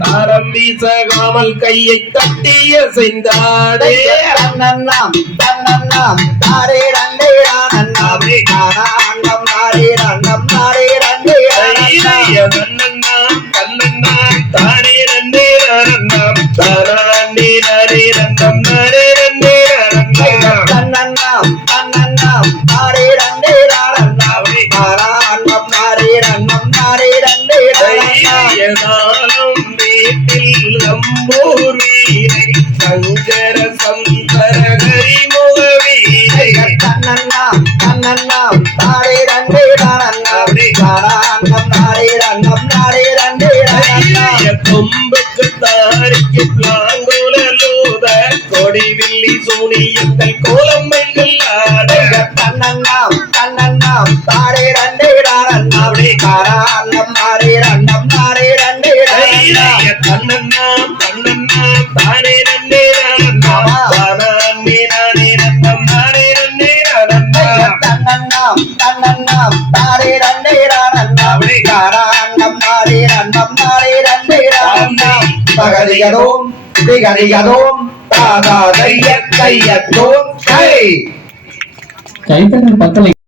தாரம் வீசகாமல் கையை தட்டிய செய்தாடே தன்னண்ணாம் தன்னண்ணாம் தாரே ரண்டே ரானண்ணாமே தானாண்டம் நாரே ரண்டம் நாரே ரண்டே தன்னண்ணாம் தன்னண்ணாம் தாரே ரண்டே ரானண்ணாம் தானே நாரே ரண்டம் நாரே ரண்டே ரானண்ணாம் தன்னண்ணாம் தன்னண்ணாம் தாரே ரண்டே ரானண்ணாமே தானாண்டம் நாரே ரண்டம் நாரே ரண்டே ரானண்ணாம் வீட்டில் நம்பூர் வீரை சங்கர சம்பர ஹரிமுக வீரை தன்னண்ணாம் தன்னண்ணாம் தாரே ரண்டே ரானண்ணாமே தானாண்டம் நாரே ரண்டம் நாரே ரண்டே ரானண்ணாம் கொம்புக்கு தாரிக்கு பிளாங்குலூத கொடி வில்லி சூனியங்கள் கோலம்மைகள் ஆட தன்னண்ணாம் தன்னண்ணாம் தாரே ரண்டே ரானண்ணாமே தானாண்டம் நாரே ரண்டம் நாரே ரண்டே ரானண்ணாம் தன்னண்ணாம் தன்னண்ணாம் தானே ரண்டே ரானண்ணாம் தானே நானே ரண்டம் நானே ரண்டே ரானண்ணாம் தன்னண்ணாம் தன்னண்ணாம் தாரே ரண்டே ரானண்ணாமே தானாண்டம் நாரே ரண்டம் நாரே ரண்டே ரானண்ணாம் பகதியதோம் திகதியதோம் தாதா தைய தையத்தோம் கை கைத்தட்டல் பத்தலை